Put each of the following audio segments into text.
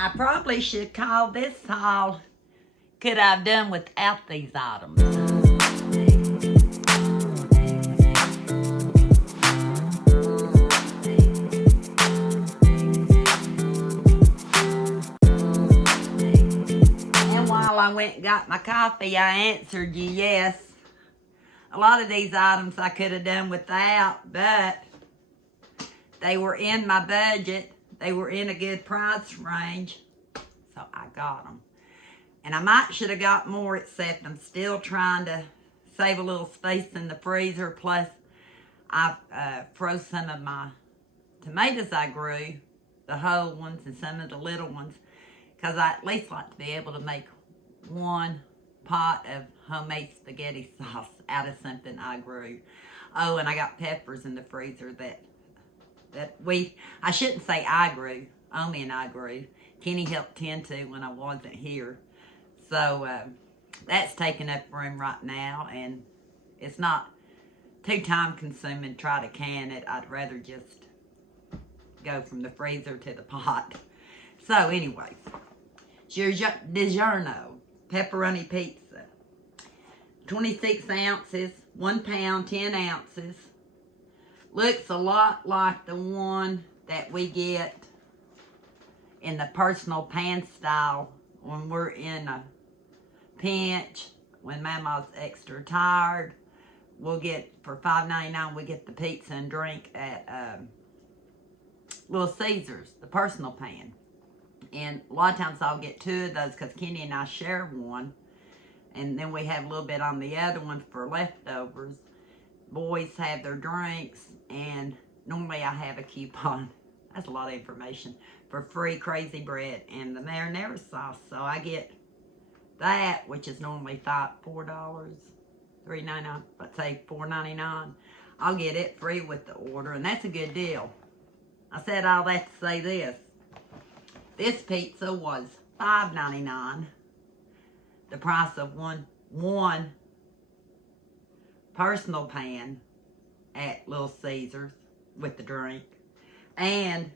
I probably should call this haul, could I have done without these items? And while I went and got my coffee, I answered you yes. A lot of these items I could have done without, but they were in my budget. They were in a good price range, so I got them. And I might should have got more, except I'm still trying to save a little space in the freezer. Plus, I froze some of my tomatoes I grew, the whole ones and some of the little ones, because I at least like to be able to make one pot of homemade spaghetti sauce out of something I grew. Oh, and I got peppers in the freezer that I shouldn't say I grew, Omi and I grew. Kenny helped tend to when I wasn't here. So that's taking up room right now, and it's not too time consuming to try to can it. I'd rather just go from the freezer to the pot. So anyway, DiGiorno pepperoni pizza, 26 ounces, 1 pound, 10 ounces. Looks a lot like the one that we get in the personal pan style when we're in a pinch, when Mama's extra tired. We'll get, for $5.99, we get the pizza and drink at Little Caesars, the personal pan. And a lot of times I'll get 2 of those because Kenny and I share one. And then we have a little bit on the other one for leftovers. Boys have their drinks, and normally I have a coupon. That's a lot of information for free crazy bread and the marinara sauce. So I get that, which is normally $4, $3.99. Let's say $4.99. I'll get it free with the order, and that's a good deal. I said all that to say this. This pizza was $5.99. The price of one personal pan at Little Caesars with the drink. And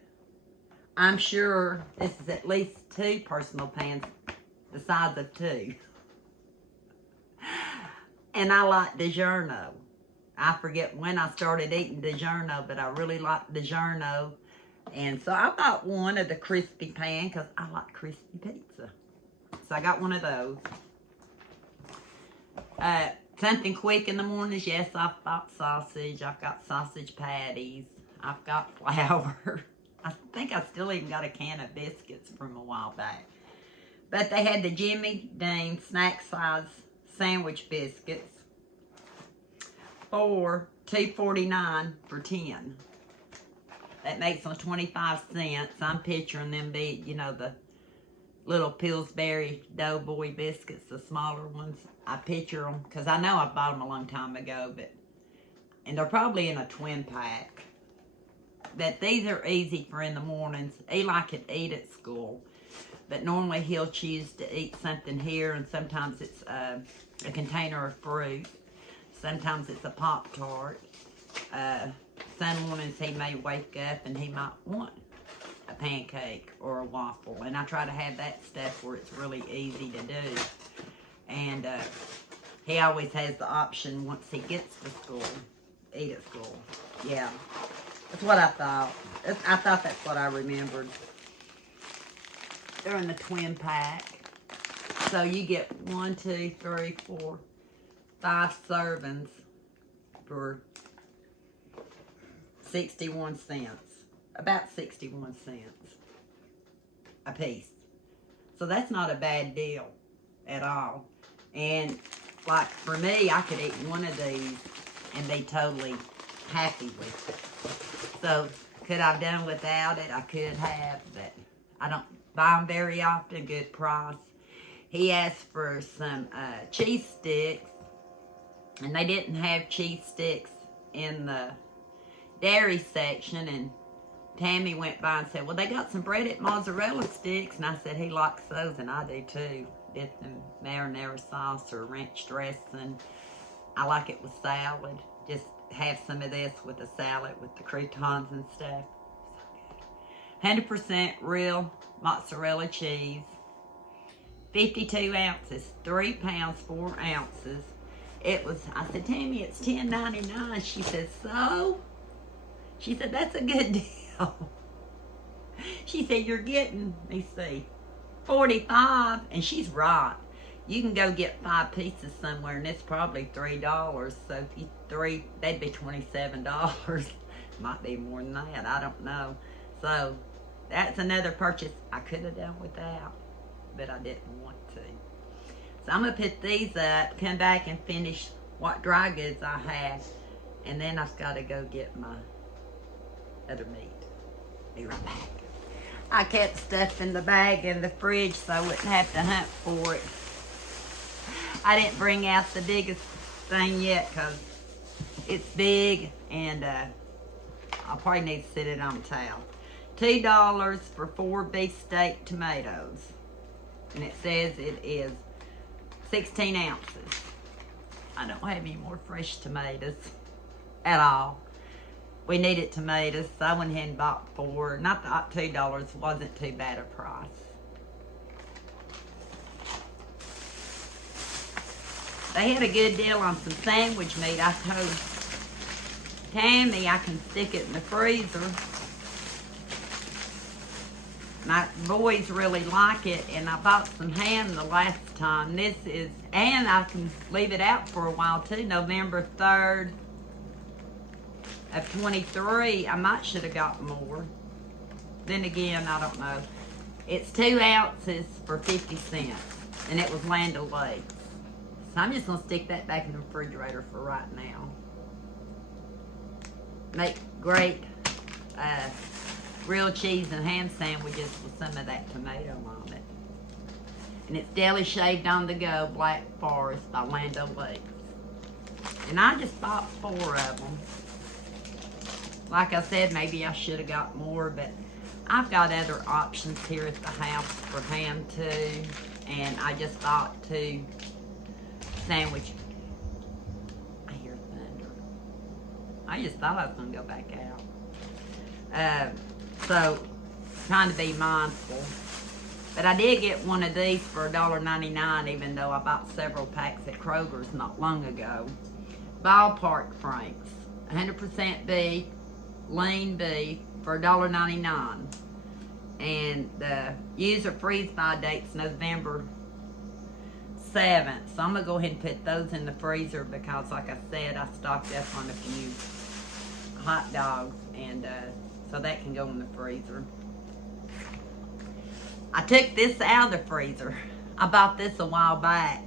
I'm sure this is at least 2 personal pans the size of 2. And I like DiGiorno. I forget when I started eating DiGiorno, but I really like DiGiorno. And so I bought one of the crispy pan because I like crispy pizza. So I got one of those. Something quick in the mornings, yes, I've bought sausage. I've got sausage patties. I've got flour. I think I still even got a can of biscuits from a while back. But they had the Jimmy Dean snack size sandwich biscuits for $2.49 for 10. That makes them 25 cents. I'm picturing them be, you know, the little Pillsbury Doughboy biscuits, the smaller ones. I picture them, because I know I bought them a long time ago, and they're probably in a twin pack. But these are easy for in the mornings. Eli can eat at school, but normally he'll choose to eat something here, and sometimes it's a container of fruit. Sometimes it's a Pop-Tart. Some mornings he may wake up and he might want a pancake or a waffle, and I try to have that stuff where it's really easy to do. And he always has the option once he gets to school, eat at school. Yeah, that's what I thought. I thought that's what I remembered. They're in the twin pack. So you get 1, 2, 3, 4, 5 servings for 61 cents. About 61 cents a piece. So that's not a bad deal at all. And like for me, I could eat one of these and be totally happy with it. So could I have done without it? I could have, but I don't buy them very often. Good price. He asked for some cheese sticks, and they didn't have cheese sticks in the dairy section, and Tammy went by and said, well, they got some breaded mozzarella sticks, and I said he likes those, and I do too. Dip them marinara sauce or ranch dressing. I like it with salad. Just have some of this with the salad with the croutons and stuff. So good. 100% real mozzarella cheese. 52 ounces, 3 pounds, 4 ounces. It was, I said, Tammy, it's $10.99. She said, so? She said, that's a good deal. She said, you're getting, let me see, 45, and she's right. You can go get 5 pieces somewhere, and it's probably $3. So if you that'd be $27. Might be more than that, I don't know. So that's another purchase I could have done without, but I didn't want to. So I'm gonna put these up, come back and finish what dry goods I have, and then I've got to go get my other meat. Be right back. I kept stuff in the bag in the fridge so I wouldn't have to hunt for it. I didn't bring out the biggest thing yet because it's big, and I'll probably need to sit it on a towel. $2 for 4 beefsteak tomatoes, and it says it is 16 ounces. I don't have any more fresh tomatoes at all. We needed tomatoes, so I went ahead and bought 4. Not that $2 wasn't too bad a price. They had a good deal on some sandwich meat. I told Tammy I can stick it in the freezer. My boys really like it, and I bought some ham the last time. This is, and I can leave it out for a while too. November 3rd of 23. I might should have got more. Then again, I don't know. It's 2 ounces for 50 cents, and it was Land O'Lakes. So I'm just gonna stick that back in the refrigerator for right now. Make great grilled cheese and ham sandwiches with some of that tomato on it. And it's Deli Shaved on the Go Black Forest by Land O'Lakes. And I just bought 4 of them. Like I said, maybe I should have got more, but I've got other options here at the house for ham too. And I just bought 2 sandwich. I hear thunder. I just thought I was gonna go back out. So trying to be mindful. But I did get one of these for $1.99, even though I bought several packs at Kroger's not long ago. Ballpark Franks, 100% beef, lean beef for $1.99. And the user freeze by date's November 7th. So I'm gonna go ahead and put those in the freezer because, like I said, I stocked up on a few hot dogs, and so that can go in the freezer. I took this out of the freezer. I bought this a while back.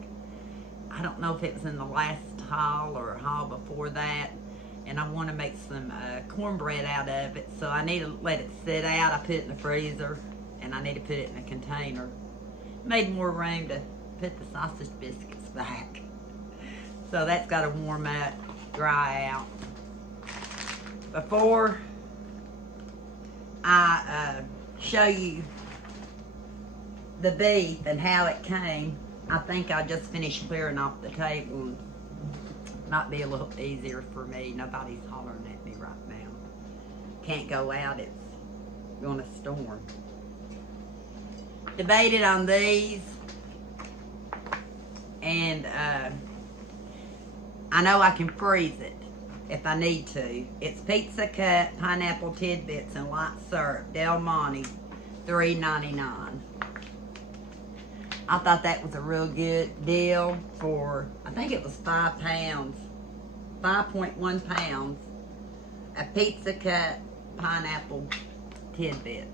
I don't know if it was in the last haul or a haul before that. And I want to make some cornbread out of it. So I need to let it sit out. I put it in the freezer, and I need to put it in a container. Made more room to put the sausage biscuits back. So that's got to warm up, dry out. Before I show you the beef and how it came, I think I just finished clearing off the table. Might be a little easier for me. Nobody's hollering at me right now. Can't go out, it's gonna storm. Debated on these, and I know I can freeze it if I need to. It's pizza cut, pineapple tidbits, and light syrup. Del Monte, $3.99. I thought that was a real good deal for, I think it was 5 pounds, 5.1 pounds of pizza cut pineapple tidbits.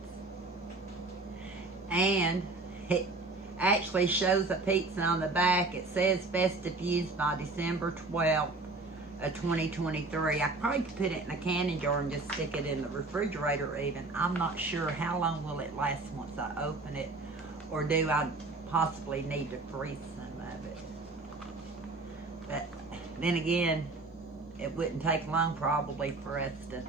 And it actually shows a pizza on the back. It says festive use by December 12th of 2023. I probably could put it in a canning jar and just stick it in the refrigerator even. I'm not sure how long will it last once I open it, or do I possibly need to freeze some of it. But then again, it wouldn't take long probably for us to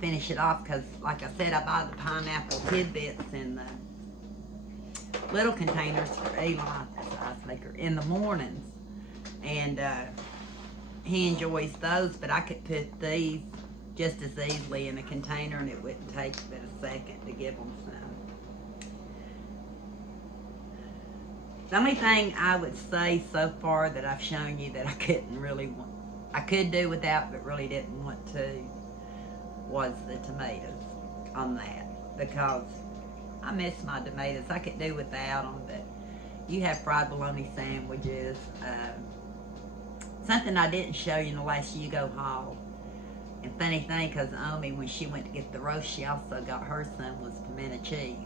finish it off, because like I said, I buy the pineapple tidbits in the little containers for Eli, the ice maker, in the mornings, and he enjoys those. But I could put these just as easily in a container, and it wouldn't take but a second to give them some. The only thing I would say so far that I've shown you that I could do without but really didn't want to, was the tomatoes on that, because I miss my tomatoes. I could do without them, but you have fried bologna sandwiches. Something I didn't show you in the last UGO haul, and funny thing, because Omi, when she went to get the roast, she also got her some, was pimento cheese.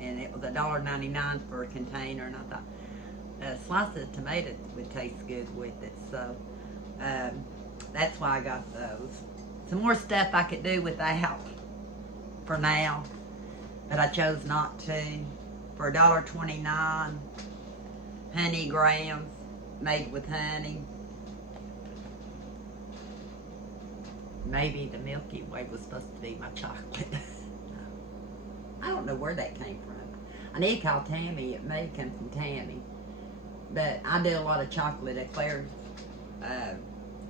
And it was $1.99 for a container, and I thought a slice of tomato would taste good with it, so that's why I got those. Some more stuff I could do without for now, but I chose not to. For $1.29, honey grams made with honey. Maybe the Milky Way was supposed to be my chocolate. I don't know where that came from. I need to call Tammy. It may come from Tammy. But I do a lot of chocolate eclairs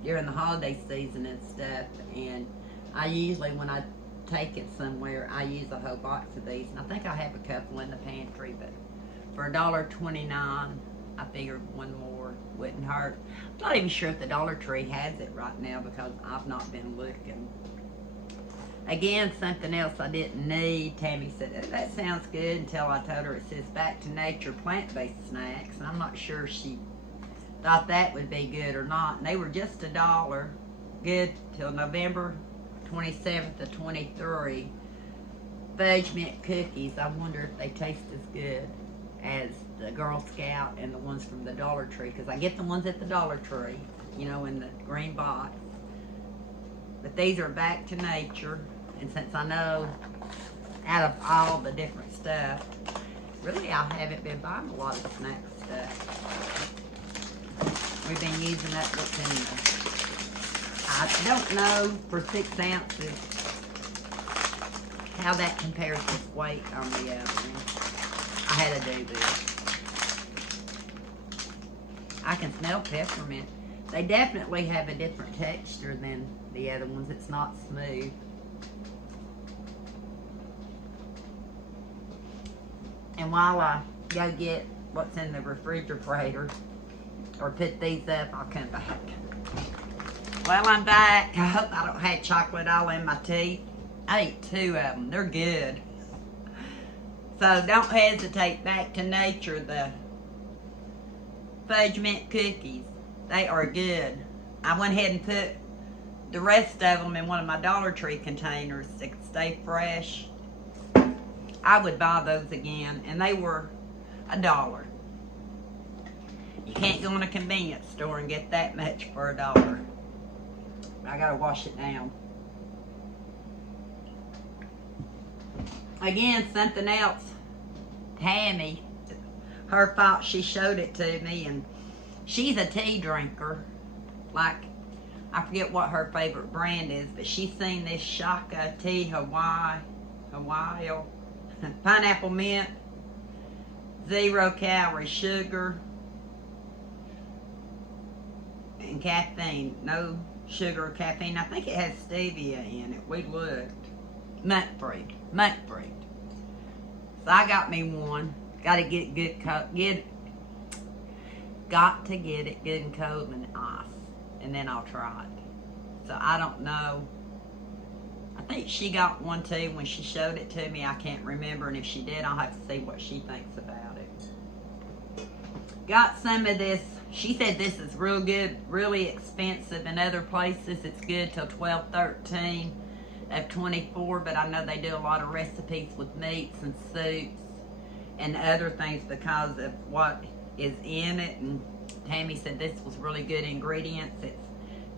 during the holiday season and stuff. And I usually, when I take it somewhere, I use a whole box of these. And I think I have a couple in the pantry. But for $1.29, I figured one more wouldn't hurt. I'm not even sure if the Dollar Tree has it right now because I've not been looking. Again, something else I didn't need. Tammy said, oh, that sounds good, until I told her it says Back to Nature plant-based snacks. And I'm not sure she thought that would be good or not. And they were just $1, good till November 27th of 23. Fudge mint cookies. I wonder if they taste as good as the Girl Scout and the ones from the Dollar Tree, because I get the ones at the Dollar Tree, you know, in the green box. But these are Back to Nature, and since I know out of all the different stuff, really I haven't been buying a lot of snack stuff. We've been using up what's in the, I don't know for 6 ounces how that compares with weight on the other one. I had to do this. I can smell peppermint. They definitely have a different texture than the other ones. It's not smooth. And while I go get what's in the refrigerator or put these up, I'll come back. Well, I'm back. I hope I don't have chocolate all in my teeth. I ate 2 of them. They're good. So don't hesitate. Back to Nature, the fudge mint cookies. They are good. I went ahead and put the rest of them in one of my Dollar Tree containers to stay fresh. I would buy those again, and they were $1. You can't go in a convenience store and get that much for $1. I gotta wash it down. Again, something else. Tammy, her fault, she showed it to me, and she's a tea drinker. Like, I forget what her favorite brand is, but she's seen this Shaka Tea Hawaii, pineapple mint, 0 calorie sugar, and caffeine. No sugar or caffeine. I think it has stevia in it. We looked. Nut free. So I got me one. Got to get it good. Got to get it good and cold and ice, and then I'll try it. So I don't know. I think she got one too when she showed it to me. I can't remember, and if she did, I'll have to see what she thinks about it. Got some of this. She said this is real good, really expensive. In other places, it's good till 12/13 of 24, but I know they do a lot of recipes with meats and soups and other things because of what is in it. And Tammy said this was really good ingredients. It's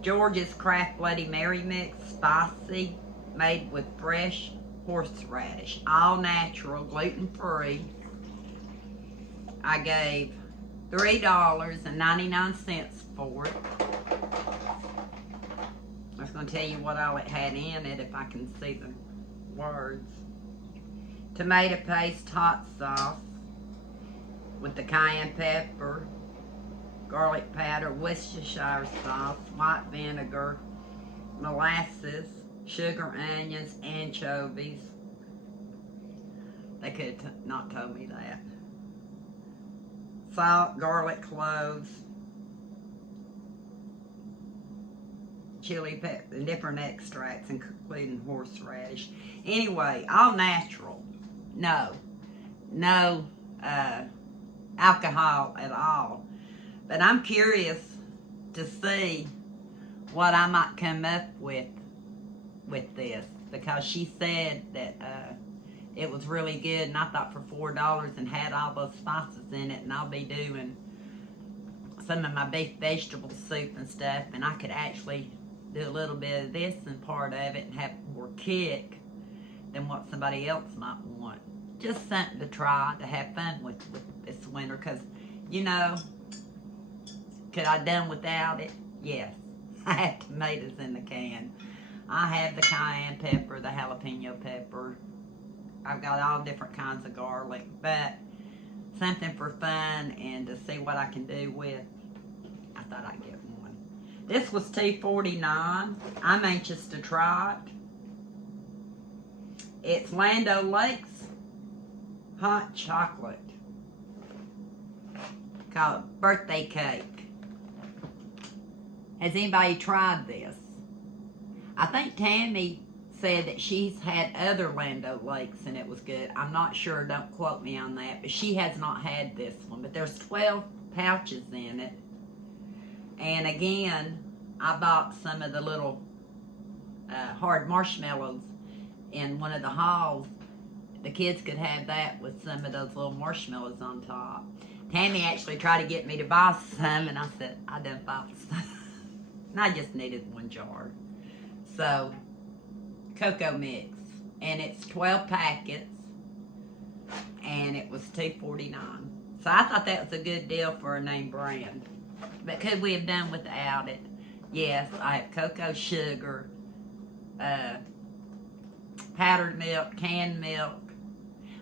George's Craft Bloody Mary Mix, spicy, made with fresh horseradish, all natural, gluten-free. I gave $3.99 for it. I was going to tell you what all it had in it if I can see the words. Tomato paste, hot sauce with the cayenne pepper, garlic powder, Worcestershire sauce, white vinegar, molasses, sugar, onions, anchovies, They could have not told me that. Salt, garlic cloves, chili pepper, and different extracts, including horseradish. Anyway, all natural. No alcohol at all. But I'm curious to see what I might come up with this, because she said that it was really good, and I thought for $4 and had all those spices in it, and I'll be doing some of my beef vegetable soup and stuff, and I could actually do a little bit of this and part of it and have more kick than what somebody else might want. Just something to try, to have fun with this winter, because, you know, could I done without it? Yes. I have tomatoes in the can. I have the cayenne pepper, the jalapeno pepper. I've got all different kinds of garlic, but something for fun and to see what I can do with, I thought I'd get one. This was $2.49. I'm anxious to try it. It's Land O'Lakes hot chocolate, called birthday cake. Has anybody tried this? I think Tammy said that she's had other Land O'Lakes and it was good. I'm not sure, don't quote me on that, but she has not had this one. But there's 12 pouches in it. And again, I bought some of the little hard marshmallows in one of the halls. The kids could have that with some of those little marshmallows on top. Tammy actually tried to get me to buy some, and I said, I done bought some. And I just needed one jar. So, cocoa mix. And it's 12 packets. And it was $2.49. So I thought that was a good deal for a name brand. But could we have done without it? Yes, I have cocoa sugar, powdered milk, canned milk.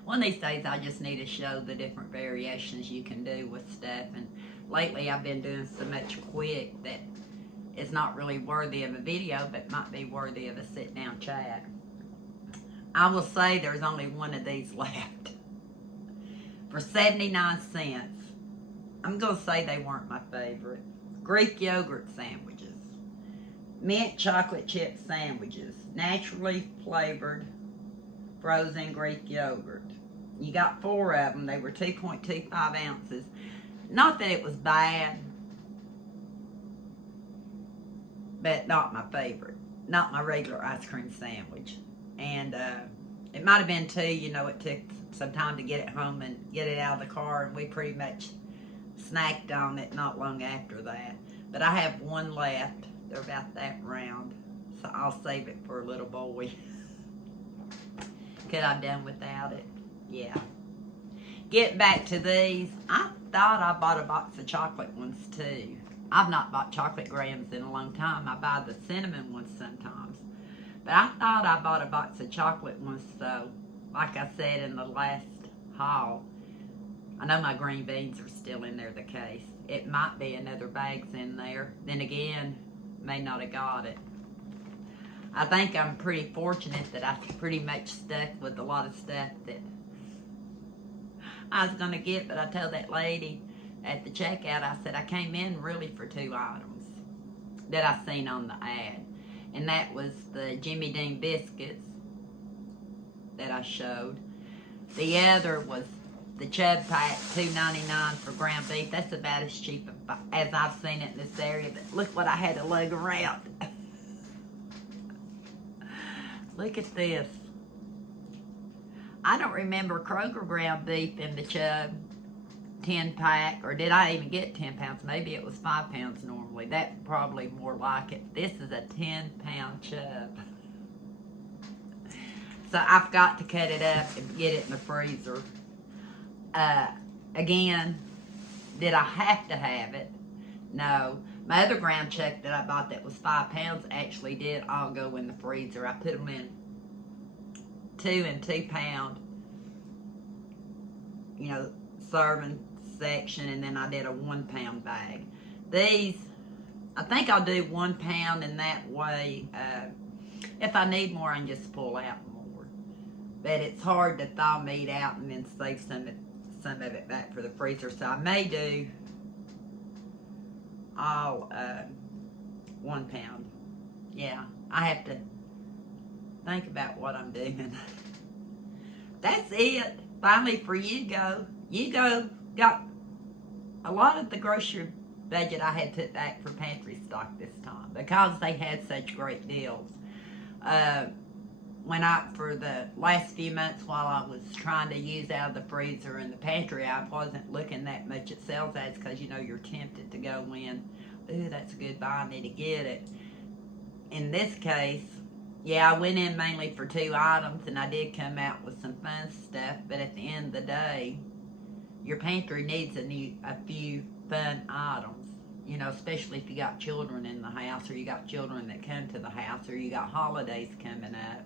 One of these days I just need to show the different variations you can do with stuff. And lately I've been doing so much quick that it's not really worthy of a video, but might be worthy of a sit-down chat. I will say there's only one of these left. For 79 cents. I'm going to say they weren't my favorite. Greek yogurt sandwiches. Mint chocolate chip sandwiches. Naturally flavored frozen Greek yogurt. You got 4 of them. They were 2.25 ounces. Not that it was bad, but not my favorite. Not my regular ice cream sandwich. And it might have been too, you know, it took some time to get it home and get it out of the car, and we pretty much snacked on it not long after that. But I have one left. They're about that round, so I'll save it for a little boy. Could I have done without it? Yeah. Get back to these. I thought I bought a box of chocolate ones too. I've not bought chocolate grams in a long time. I buy the cinnamon ones sometimes. But I thought I bought a box of chocolate ones, so like I said in the last haul, I know my green beans are still in there, the case. It might be another bag's in there. Then again, may not have got it. I think I'm pretty fortunate that I pretty much stuck with a lot of stuff that I was going to get, but I told that lady at the checkout, I said I came in really for 2 items that I seen on the ad. And that was the Jimmy Dean biscuits that I showed. The other was the chub pack, $2.99 for ground beef. That's about as cheap as I've seen it in this area. But look what I had to lug around. Look at this. I don't remember Kroger ground beef in the chub 10 pack, or did I even get 10 pounds? Maybe it was 5 pounds normally. That's probably more like it. This is a 10-pound chub. So I've got to cut it up and get it in the freezer. Again, did I have to have it? No. My other ground chuck that I bought that was 5 pounds actually did all go in the freezer. I put them in 2 and 2 pound, you know, serving section, and then I did a 1 pound bag. These, I think I'll do 1 pound in that way. If I need more, I can just pull out more. But it's hard to thaw meat out and then save some of it back for the freezer. So I may do all 1 pound. Yeah, I have to think about what I'm doing. That's it. Finally for UGO. UGO got a lot of the grocery budget I had put back for pantry stock this time because they had such great deals. For the last few months while I was trying to use out of the freezer and the pantry, I wasn't looking that much at sales ads because, you know, you're tempted to go in, ooh, that's a good buy, I need to get it. In this case, yeah, I went in mainly for 2 items and I did come out with some fun stuff, but at the end of the day, your pantry needs a few fun items. You know, especially if you got children in the house or you got children that come to the house or you got holidays coming up.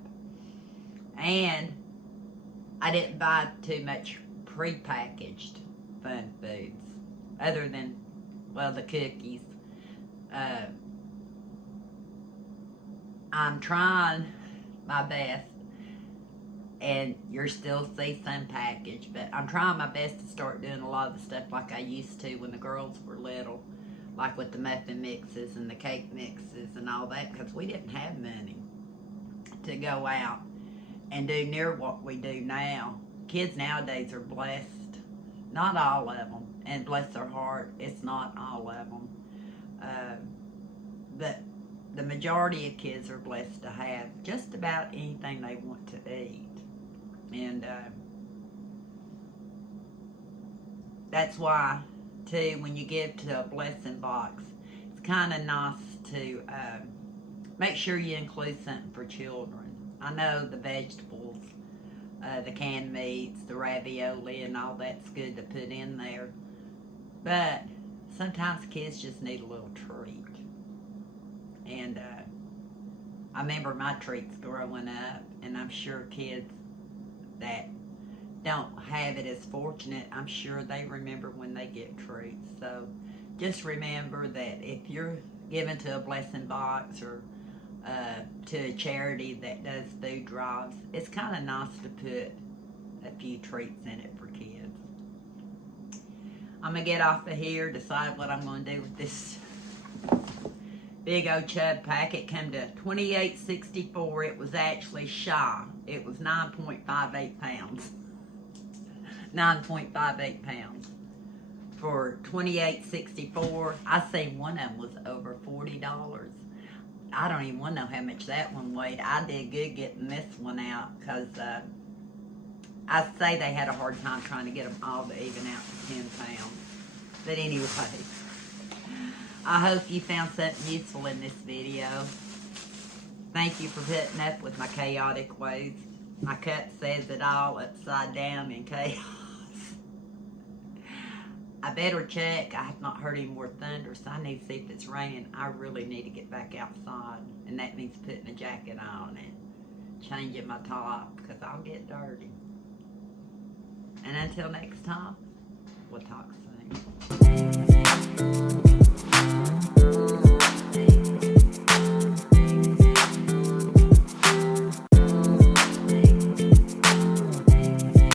And I didn't buy too much pre-packaged fun foods other than, well, the cookies. I'm trying my best, and you're still see some package, but I'm trying my best to start doing a lot of the stuff like I used to when the girls were little, like with the muffin mixes and the cake mixes and all that, because we didn't have money to go out and do near what we do now. Kids nowadays are blessed. Not all of them, and bless their heart, it's not all of them. But the majority of kids are blessed to have just about anything they want to eat. And that's why, too, when you give to a blessing box, it's kind of nice to make sure you include something for children. I know the vegetables, the canned meats, the ravioli, and all that's good to put in there. But sometimes kids just need a little treat. And I remember my treats growing up, and I'm sure kids that don't have it as fortunate, I'm sure they remember when they get treats. So just remember that if you're giving to a blessing box or to a charity that does food drives, it's kind of nice to put a few treats in it for kids. I'm going to get off of here, decide what I'm going to do with this big old chub pack. It came to $28.64. It was actually shy. It was 9.58 pounds. 9.58 pounds. For $28.64, I seen one of them was over $40. I don't even want to know how much that one weighed. I did good getting this one out because I say they had a hard time trying to get them all to even out to 10 pounds. But anyway, I hope you found something useful in this video. Thank you for putting up with my chaotic ways. My cut says it all, upside down in chaos. I better check. I have not heard any more thunder, so I need to see if it's raining. I really need to get back outside, and that means putting a jacket on and changing my top, because I'll get dirty. And until next time, we'll talk soon.